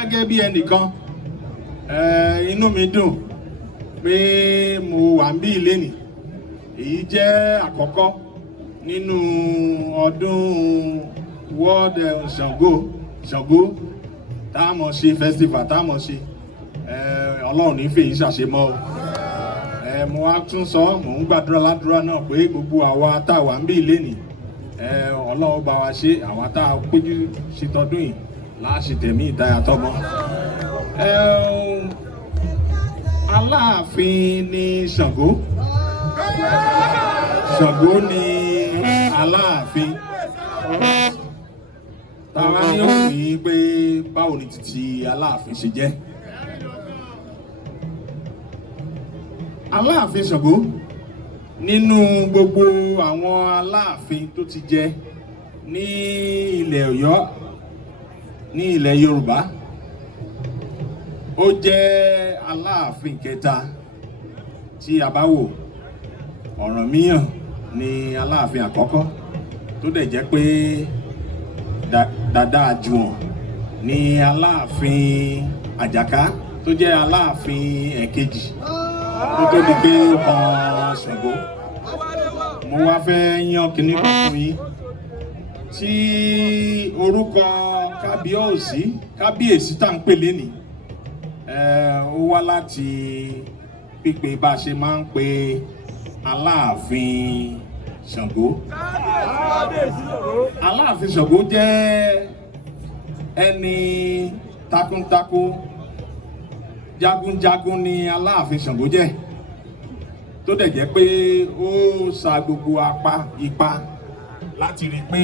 gẹ́gẹ́ bí ẹnìkan inú mi dùn pé mo wà ń bí ilé nì. Èyí jẹ́ àkọ́kọ́ nínú ọdún World Ṣàngó tá a mọ̀ ṣe festival tá a mọ̀ ṣe. Ọlọ́run ní fèyí ṣàṣemọ́ o. Mo wá tún sọ mò ń gbàdúrà ládùúrà náà pé gbogbo àwa tá a wà ń bí ilé nì Ọlọ́run bá wa ṣe àwa tá a péjú ṣe tọdún yìí láṣẹ tẹ̀mí ìdáyà tọmọ. Aláàfin ni Ṣàngó, Ṣàngó ni Aláàfin. Tàwa ni ó ní pé báwo ni títí Aláàfin ṣe jẹ́. Aláàfin Ṣàngó nínú gbogbo àwọn Aláàfin tó ti jẹ ní ilẹ̀ Ọ̀yọ́ ní ilẹ̀ Yorùbá, ó jẹ́ Aláàfin kẹta tí a bá wò. Ọ̀rànmíyàn ni Aláàfin àkọ́kọ́ tó dẹ̀ jẹ́ pé Dàda Àjùwọ̀n ni Aláàfin Àjàká tó jẹ́ Aláàfin ẹ̀kejì tó tó di pé kan Ṣàngó. Mo wá fẹ́ yan kinní kan fún yín tí orúkọ Kabiyesi tá à ń pè lénìí. Ó wá láti pípe bá a ṣe máa ń pe Aláàfin Ṣàngó. Aláàfin Ṣàngó jẹ́ ẹni takuntakun, jagunjagun ni Aláàfin Ṣàngó jẹ́, tó dẹ̀ jẹ́ pé ó sa gbogbo ipá láti rí pé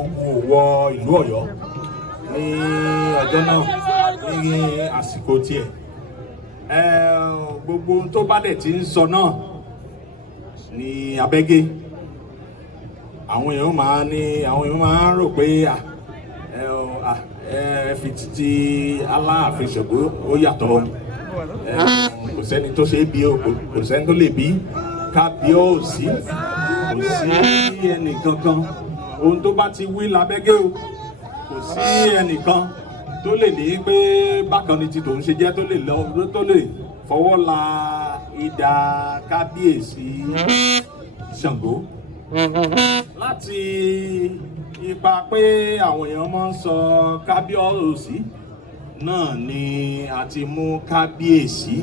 ogun ò wọ ìlú Ọ̀yọ́ ní ọjọ́ náà ní àsìkò tiẹ̀. Gbogbo ohun tó bá dẹ̀ ti ń sọ náà ní abẹ́gẹ́. Àwọn èèyàn máa ń rò pé fi títí Aláàfin Ṣàngó ó yàtọ̀. Kò sẹ́ni tó ṣe é bí o, kò sẹ́ni tó lè bí Kabiyesi, kò sí ẹnì kankan. Ohun tó bá ti wí lábẹ́gẹ́ o, kò sí ẹnìkan tó lè ní pé bákan ni ti tòun ṣe jẹ́ tó lè fọwọ́ la idà Kabiyesi Ṣàngó. Láti ipa pé àwọn èèyàn máa ń sọ Kabiyesi náà ni a ti mú Kabiyesi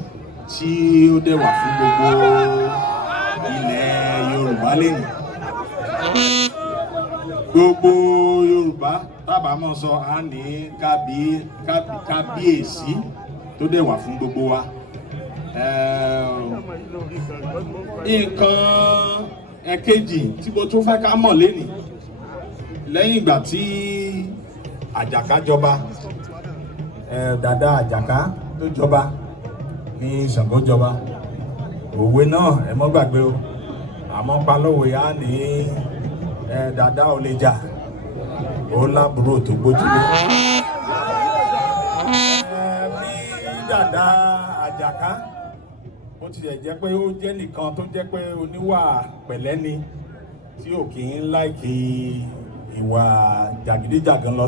tí ó dẹ̀ wà fún gbogbo ilẹ̀ Yorùbá lẹ́nu. Gbogbo Yorùbá tábà mọ̀ sọ á ní Kabiyesi tó dẹ̀ wà fún gbogbo wa. Nǹkan ẹ̀kejì tí mo tún fẹ́ ká mọ̀ lénìí, lẹ́yìn ìgbà tí Àjàká jọba, Dàda Àjàká tó jọba ní Ṣàngó jọba. Òwe náà ẹ mọ́ gbàgbé o, àmọ́ palówe á ní Dàda ò lè jà, ó lábúrò tó gbójúlé. Bí Dàda Àjàká ó ti jẹ́ pé ó jẹ́ nìkan tó jẹ́ pé oníwà pẹ̀lẹ́ ni, tí ò kì í láìkì ìwà jàgídíjàgan lọ.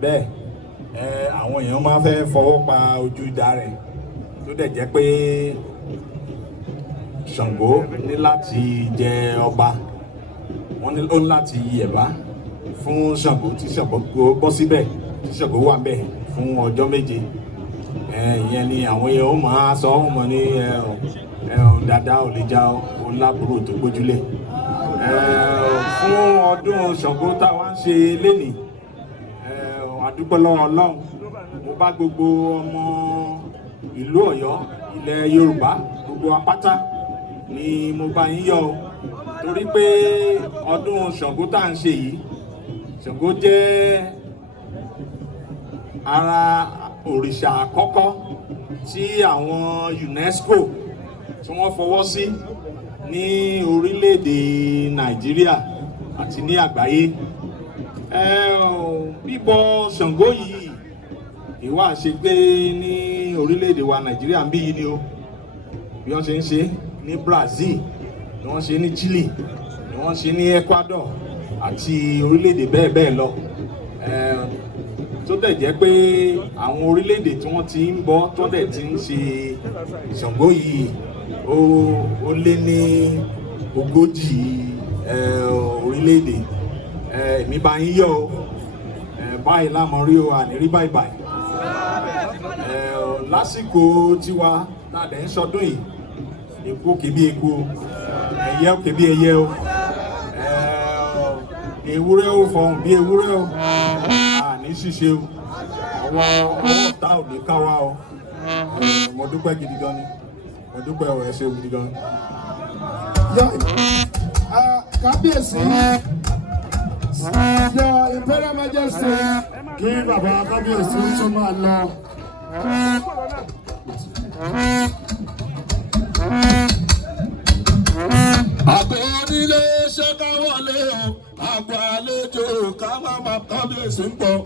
Bẹ́ẹ̀ àwọn èèyàn máa fẹ́ fọwọ́ pa ojú ìdá rẹ̀, tó dẹ̀ jẹ́ pé Ṣàngó ní láti jẹ ọba, wọ́n ní ó ní láti yẹ̀bá fún Ṣàngó tí Ṣàngó bọ́ síbẹ̀, tí Ṣàngó wà bẹ̀ fún ọjọ́ méje. Ìyẹn ni àwọn èèyàn ó máa sọ ọ́ mọ̀ ní Dàda ò lè jà ó lábúrò tó gbójúlé. Fún ọdún Ṣàngó táwa ń ṣe lénìí, àdúpẹ́ lọ́wọ́ Ọlọ́run. Mo bá gbogbo ọmọ ìlú Ọ̀yọ́, ilẹ̀ Yorùbá, gbogbo apáta ni mo bá yín yọ̀ o, torí pé ọdún Ṣàngó tá à ń ṣe yìí, Ṣàngó jẹ́ ara òrìṣà àkọ́kọ́ tí àwọn UNESCO tí wọ́n fọwọ́ sí ní orílẹ̀-èdè Nàìjíríà àti ní àgbáyé. Bíbọ Ṣàngó yìí ìwà ṣe gbé ní orílẹ̀-èdè wa Nàìjíríà ń bí yìí ni o. Bí wọ́n ṣe ń ṣe ní Brazil, ni wọ́n ṣe ní Chile, ni wọ́n ṣe ní Ecuador àti orílẹ̀-èdè bẹ́ẹ̀ bẹ́ẹ̀ lọ. tó dẹ̀ jẹ́ pé àwọn orílẹ̀-èdè tí wọ́n ti ń bọ́ tó dẹ̀ ti ń ṣe Ṣàngó yìí ó lé ní 40 orílẹ̀-èdè. Èmi bá yín yọ̀ o, báyìí lámọ̀ rí o, àní rí báyìí báyìí. Lásìkò tiwa náà dẹ̀ ń ṣọdún yìí, èkó kì bí èkó, ẹyẹ kì bí ẹyẹ o, ewúrẹ́ ó fọhùn bí ewúrẹ́ o, àní ṣíṣe o, ọwọ́ ọ̀tá ò ní ká wá o. Mo dúpẹ́ gidi gan ni, mo dúpẹ́ o, ẹ ṣé gidi gan. Kabiyesi, Your Imperial Majesty, kí bàbá Kabiyesi tó máa lọ. Àgbẹ̀ onílé ṣé ká wọlé o, àgbà àlejò ká má má Kabiyesi ń bọ̀.